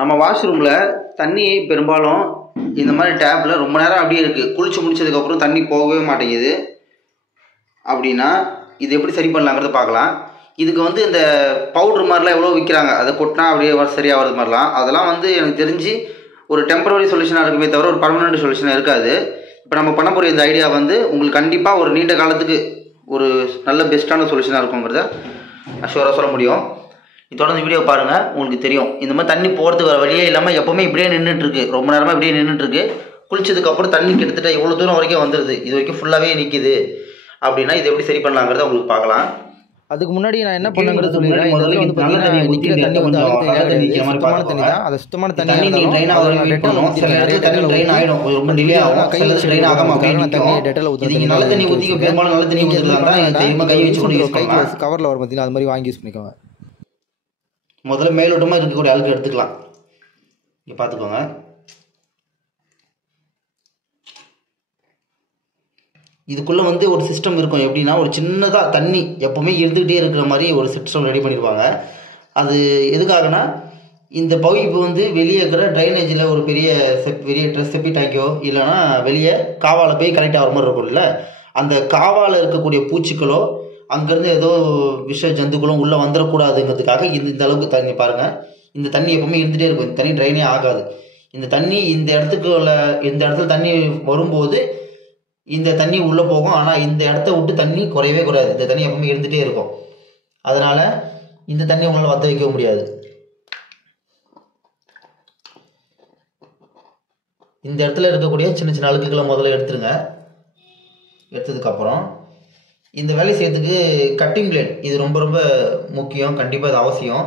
நம்ம வாஷ்ரூமில் தண்ணி பெரும்பாலும் இந்த மாதிரி டேப்பில் ரொம்ப நேரம் அப்படியே இருக்குது. குளிச்சு முடிச்சதுக்கப்புறம் தண்ணி போகவே மாட்டேங்குது. அப்படின்னா இது எப்படி சரி பண்ணலாங்கிறத பார்க்கலாம். இதுக்கு வந்து இந்த பவுட்ரு மாதிரிலாம் எவ்வளோ விற்கிறாங்க, அதை கொட்டினா அப்படியே சரியாக வரது மாதிரிலாம். அதெல்லாம் வந்து எனக்கு தெரிஞ்சு ஒரு டெம்பரரி சொல்யூஷனாக இருக்குமே தவிர ஒரு பர்மனெண்ட் சொல்யூஷனாக இருக்காது. இப்போ நம்ம பண்ண போகிற இந்த ஐடியா வந்து உங்களுக்கு கண்டிப்பாக ஒரு நீண்ட காலத்துக்கு ஒரு நல்ல பெஸ்ட்டான சொல்யூஷனாக இருக்குங்கிறத அஷ்யூராக சொல்ல முடியும். தொடர்ந்து வீடியோ பாருங்கள், உங்களுக்கு தெரியும். இந்த மாதிரி தண்ணி போகிறதுக்கு வர வழியே இல்லாமல் எப்போவுமே இப்படியே நின்றுட்டுருக்கு, ரொம்ப நேரமாக இப்படியே நின்றுட்டுருக்கு. குளிச்சதுக்கப்புறம் தண்ணி கிட்டத்தட்ட இவ்வளோ தூரம் வரைக்கும் வந்துடுது, இது வரைக்கும் ஃபுல்லாகவே நிற்கிது. அப்படின்னா இது எப்படி சரி பண்ணலாங்கிறத உங்களுக்கு பார்க்கலாம். அதுக்கு முன்னாடி நான் என்ன பண்ணுங்கிறது சொல்லிடுறேன். முதல்ல வந்து பார்த்தீங்கன்னா நிற்கிற தண்ணி வந்து சுத்தமான தண்ணி தான். அதை சுத்தமான தண்ணி ட்ரெயின் ஆகிடும், ரொம்ப டிலே ஆகும். கையில் ட்ரெயின் ஆகாமல் தண்ணி டெட்டால் ஊற்றி நல்ல தண்ணி ஊற்றி பெரும்பாலும் நல்ல தண்ணி ஊற்றிக்கலாம். கை வச்சு கைக்கு கவரில் வரும் பார்த்தீங்கன்னா அது மாதிரி வாங்கி யூஸ் பண்ணிக்கோங்க. முதல்ல மேலோட்டமாக இருக்கக்கூடிய அழுக்கு எடுத்துக்கலாம். இங்கே பார்த்துக்கோங்க. இதுக்குள்ளே வந்து ஒரு சிஸ்டம் இருக்கும். எப்படின்னா ஒரு சின்னதாக தண்ணி எப்போவுமே இருந்துக்கிட்டே இருக்கிற மாதிரி ஒரு சிஸ்டம் ரெடி பண்ணியிருப்பாங்க. அது எதுக்காகனா இந்த பைப்பு வந்து வெளியே இருக்கிற ட்ரைனேஜில் ஒரு பெரிய செப்பி டேங்கோ இல்லைனா வெளியே காவால் போய் கனெக்ட் ஆகிற மாதிரி இருக்கும்ல, அந்த காவால் இருக்கக்கூடிய பூச்சிகளோ அங்கேருந்து ஏதோ விஷ ஜந்துக்களும் உள்ளே வந்துடக்கூடாதுங்கிறதுக்காக இந்த அளவுக்கு தண்ணி பாருங்கள். இந்த தண்ணி எப்போவுமே இருந்துகிட்டே இருக்கும். இந்த தண்ணி ட்ரைனே ஆகாது. இந்த தண்ணி இந்த இடத்துல தண்ணி வரும்போது இந்த தண்ணி உள்ளே போகும். ஆனால் இந்த இடத்த விட்டு தண்ணி குறையவே குறையாது. இந்த தண்ணி எப்பவுமே இருந்துகிட்டே இருக்கும். அதனால் இந்த தண்ணி உங்களால் வற்ற வைக்க முடியாது. இந்த இடத்துல இருக்கக்கூடிய சின்ன சின்ன அழுக்குகளை முதல்ல எடுத்துருங்க. எடுத்ததுக்கப்புறம் இந்த வேலை செய்யறதுக்கு கட்டிங் பிளேட் இது ரொம்ப ரொம்ப முக்கியம். கண்டிப்பாக இது அவசியம்.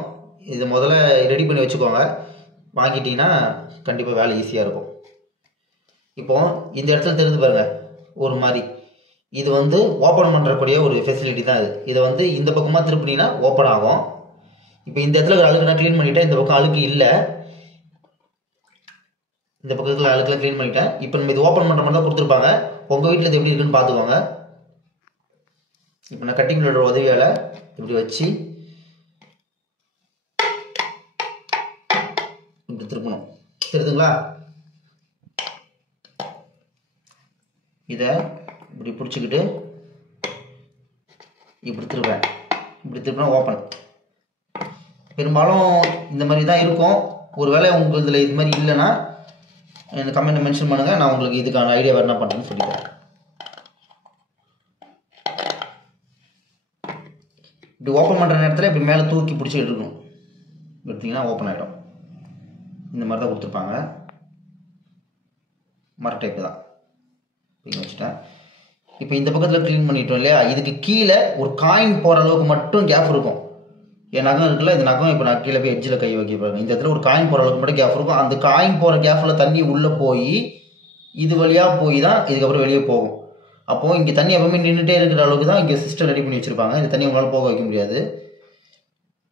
இதை முதல்ல ரெடி பண்ணி வச்சுக்கோங்க. வாங்கிட்டீங்கன்னா கண்டிப்பாக வேலை ஈஸியாக இருக்கும். இப்போது இந்த இடத்துல தெரிந்து பாருங்கள் ஒரு மாதிரி, இது வந்து ஓப்பன் பண்ணுறக்கூடிய ஒரு ஃபெசிலிட்டி தான் இது. இதை வந்து இந்த பக்கமாக திருப்பினீங்கன்னா ஓப்பன் ஆகும். இப்போ இந்த இடத்துல அழுக்கு நான் க்ளீன் பண்ணிட்டேன். இந்த பக்கம் அழுக்கு இல்லை. இந்த பக்கத்தில் அழுக்கெல்லாம் க்ளீன் பண்ணிட்டேன். இப்போ நம்ம இது ஓப்பன் பண்ணுற மாதிரி தான் கொடுத்துருப்பாங்க. உங்கள் வீட்டில் இது எப்படி இருக்குன்னு பார்த்துக்கோங்க. இப்போ நான் கட்டிங் பிளேடோட உதவியால் இப்படி வச்சு இப்படி திருப்பணும். தெரியுதுங்களா? இதை இப்படி பிடிச்சிக்கிட்டு இப்படி திருப்பேன். இப்படி திருப்பினா ஓப்பன். பெரும்பாலும் இந்த மாதிரி தான் இருக்கும். ஒருவேளை உங்களுக்கு இதில் இது மாதிரி இல்லைன்னா எனக்கு கமெண்ட்டை மென்ஷன் பண்ணுங்கள். நான் உங்களுக்கு இதுக்கான ஐடியா என்ன பண்ணுறேன்னு சொல்லித்தரேன். இப்படி ஓப்பன் பண்ணுற நேரத்தில் இப்படி மேலே தூக்கி பிடிச்சிக்கிட்டு இருக்கணும். எடுத்திங்கன்னா ஓப்பன் ஆகிடும். இந்த மாதிரி தான் கொடுத்துருப்பாங்க. மர டைப்பு தான் வச்சுட்டேன். இப்போ இந்த பக்கத்தில் க்ளீன் பண்ணிட்டோம் இல்லையா, இதுக்கு கீழே ஒரு காயின் போகிற அளவுக்கு மட்டும் கேப் இருக்கும். என் நகம் இருக்குல்ல, இந்த நகம் இப்போ நான் கீழே போய் எட்ஜில் கை வைக்க பாருங்க. இந்த இடத்துல ஒரு காயின் போகிற அளவுக்கு மட்டும் கேப் இருக்கும். அந்த காயின் போகிற கேப்பில் தண்ணி உள்ளே போய் இது வழியாக போய் தான் இதுக்கப்புறம் வெளியே போகும். அப்போது இங்கே தண்ணி எப்பவுமே நின்றுட்டே இருக்கிற அளவுக்கு தான் இங்கே சிஸ்டம் ரெடி பண்ணி வச்சுருப்பாங்க. இந்த தண்ணி உங்களால் போக வைக்க முடியாது.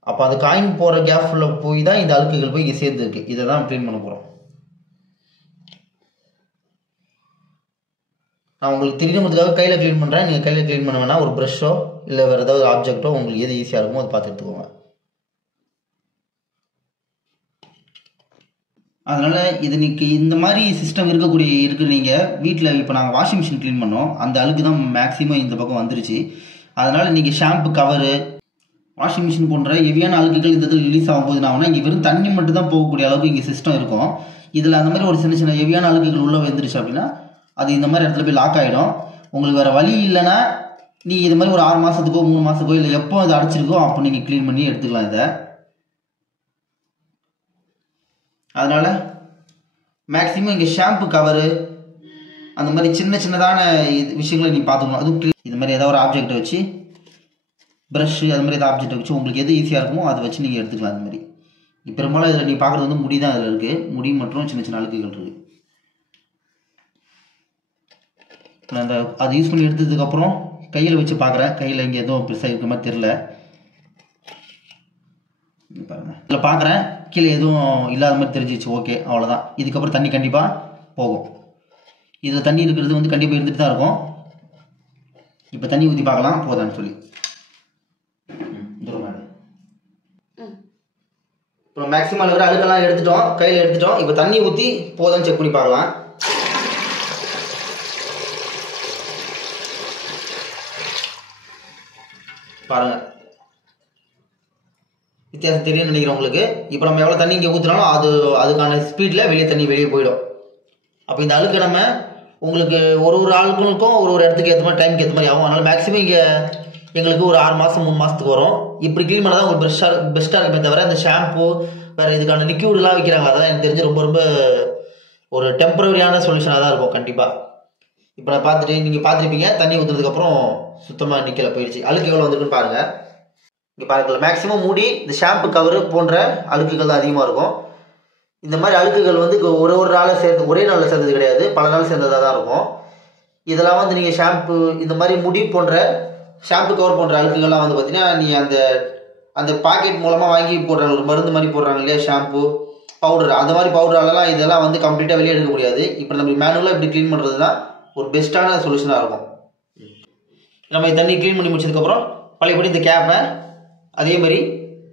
அப்போ அந்த காயின் போகிற கேப்பில் போய் தான் இந்த அழுக்குகள் போய் இங்கே சேர்ந்துருக்கு. இதை தான் க்ளீன் பண்ண போகிறோம். நான் உங்களுக்கு தெரியணுங்கிறதுக்காக கையில் க்ளீன் பண்ணுறேன். நீங்கள் கையில் க்ளீன் பண்ண வேணால் ஒரு ப்ரஷ்ஷோ இல்லை வேறு ஏதாவது ஆப்ஜெக்டோ உங்களுக்கு எது ஈஸியாக இருக்குமோ அதை பார்த்து எடுத்துக்கோங்க. அதனால் இது இந்த மாதிரி சிஸ்டம் இருக்கு நீங்கள் வீட்டில். இப்போ நாங்கள் வாஷிங் மிஷின் க்ளீன் பண்ணோம், அந்த அழுக்கு தான் மேக்ஸிமம் இந்த பக்கம் வந்துருச்சு. அதனால் நீங்கள் ஷாம்பு கவரு வாஷிங் மிஷின் போன்ற ஹெவியான அழுக்குகள் இந்த இதில் ரிலீஸ் ஆகும்போது நான் இங்கே வெறும் தண்ணி மட்டும் தான் போகக்கூடிய அளவுக்கு இங்கே சிஸ்டம் இருக்கும். இதில் அந்த மாதிரி ஒரு சின்ன சின்ன ஹெவியான அழுக்குகள் உள்ளே வந்துருச்சு அப்படின்னா அது இந்த மாதிரி இடத்துல போய் லாக் ஆகிடும். உங்களுக்கு வேறு வழி இல்லைன்னா நீங்கள் இது மாதிரி ஒரு 6 மாதத்துக்கோ 3 மாதத்துக்கோ இல்லை எப்போ அது அடைச்சிருக்கோ அப்போ நீங்கள் க்ளீன் பண்ணி எடுத்துக்கலாம் இதை. அதனால் மேக்ஸிமம் இங்கே ஷாம்பு கவரு அந்த மாதிரி சின்ன சின்னதான விஷயங்களை நீங்கள் பார்த்துக்கணும். அதுவும் இது மாதிரி ஏதாவது ஒரு ஆப்ஜெக்டை வச்சு ப்ரஷ்ஷு அது மாதிரி ஏதாவது ஆப்ஜெக்டை வச்சு உங்களுக்கு எது ஈஸியாக இருக்குமோ அதை வச்சு நீங்கள் எடுத்துக்கலாம். அது மாதிரி பெரும்பாலும் இதில் நீங்கள் பார்க்குறது வந்து முடி தான் இதில் இருக்குது. முடி மற்றும் சின்ன சின்ன அழுக்குகள் இருக்குது. நான் அந்த அது யூஸ் பண்ணி எடுத்ததுக்கப்புறம் கையில் வச்சு பார்க்குறேன். கையில் இங்கே எதுவும் பெருசாக இருக்கிற மாதிரி தெரில. பாருங்கள், இதில் பார்க்குறேன் கீழே எதுவும் இல்லாத மாதிரி தெரிஞ்சிச்சு. ஓகே, அவ்வளோதான். இதுக்கப்புறம் தண்ணி கண்டிப்பாக போகும். இதில் தண்ணி இருக்கிறது வந்து கண்டிப்பாக இருந்துட்டு தான் இருக்கும். இப்போ தண்ணி ஊற்றி பார்க்கலாம் போதான்னு சொல்லி. இப்போ மேக்ஸிமம் இருக்கிற அழுக்கெல்லாம் எடுத்துட்டோம், கையில் எடுத்துட்டோம். இப்போ தண்ணி ஊற்றி போதும்னு செக் பண்ணி பார்க்கலாம். பாருங்கள், வித்தியாசம் தெரியும்னு நினைக்கிறேன் உங்களுக்கு. இப்போ நம்ம எவ்வளோ தண்ணி இங்கே ஊற்றினாலும் அதுக்கான ஸ்பீடில் வெளியே போயிடும். அப்போ இந்த அழுக்கு நம்ம உங்களுக்கு ஒரு ஆளுக்கும் ஒரு இடத்துக்கு ஏற்ற மாதிரி டைமுக்கு ஏற்ற மாதிரி ஆகும். அதனால் மேக்ஸிமம் இங்கே எங்களுக்கு ஒரு 6 மாதம் 3 மாதத்துக்கு வரும். இப்படி க்ளீன் பண்ணால் தான் உங்களுக்கு பெஸ்ட்டாக இருக்குமே தவிர இந்த ஷாம்பு வேறு இதுக்கான லிக்யூடெலாம் விற்கிறாங்க, அதெல்லாம் எனக்கு தெரிஞ்சு ரொம்ப ஒரு டெம்பரரியான சொல்யூஷனாக தான் இருக்கும் கண்டிப்பாக. இப்போ நான் நீங்கள் பார்த்துருப்பீங்க, தண்ணி ஊற்றுனதுக்கப்புறம் சுத்தமாக நிற்கலை, போயிடுச்சு. அழுக்கு எவ்வளோ வந்துருக்குன்னு பாருங்கள். இங்கே பாருங்கள், மேக்ஸிமம் மூடி இந்த ஷாம்பு கவரு போன்ற அழுக்குகள் தான் அதிகமாக இருக்கும். இந்த மாதிரி அழுக்குகள் வந்து ஒரு நாளில் ஒரே நாளில் சேர்ந்தது கிடையாது, பல நாள் சேர்ந்ததாக தான் இருக்கும். இதெல்லாம் வந்து நீங்கள் ஷாம்பு இந்த மாதிரி முடி போன்ற ஷாம்பு கவர் போன்ற அழுக்குகள்லாம் வந்து பார்த்தீங்கன்னா நீங்கள் அந்த பாக்கெட் மூலமாக வாங்கி போடுறாங்க, ஒரு மருந்து மாதிரி போடுறாங்க இல்லையா, ஷாம்பு பவுடர், அந்த மாதிரி பவுடராலலாம் இதெல்லாம் வந்து கம்ப்ளீட்டாக வெளியே எடுக்க முடியாது. இப்போ நம்ம மேனுவலாக இப்படி க்ளீன் பண்ணுறது தான் ஒரு பெஸ்ட்டான சொல்யூஷனாக இருக்கும். நம்ம தண்ணி க்ளீன் பண்ணி முடிச்சதுக்கப்புறம் பழையபடி இந்த கேப்பை அதே மாதிரி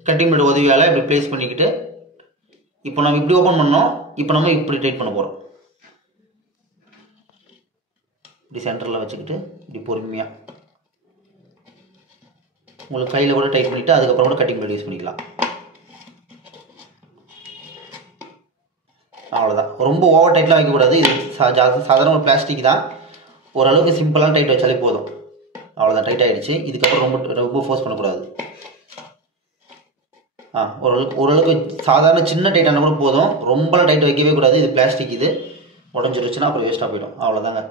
கட்டிங் பிளேட் உதவியால் இப்படி ப்ளேஸ் பண்ணிக்கிட்டு இப்போ நம்ம இப்படி ஓப்பன் பண்ணோம். இப்போ நம்ம இப்படி டைட் பண்ண போகிறோம். இப்படி சென்டரில் வச்சுக்கிட்டு இப்படி பொறுமையாக உங்களுக்கு கையில் கூட டைட் பண்ணிவிட்டு அதுக்கப்புறம் கூட கட்டிங் பிளேட் யூஸ் பண்ணிக்கலாம். அவ்வளோதான். ரொம்ப ஓவர் டைட்லாம் வைக்கக்கூடாது. இது சாதாரண ஒரு பிளாஸ்டிக் தான், ஓரளவுக்கு சிம்பிளான டைட் வச்சாலே போதும். அவ்வளோதான், டைட் ஆகிடுச்சு. இதுக்கப்புறம் ரொம்ப ஃபோர்ஸ் பண்ணக்கூடாது. ஓரளவுக்கு சாதாரண சின்ன டைட்டான கூட போதும், ரொம்பலாம் டைட் வைக்கவே கூடாது. இது பிளாஸ்டிக், இது உடஞ்சிருச்சுன்னா அப்புறம் வேஸ்ட்டாக போயிடும். அவ்வளோதாங்க.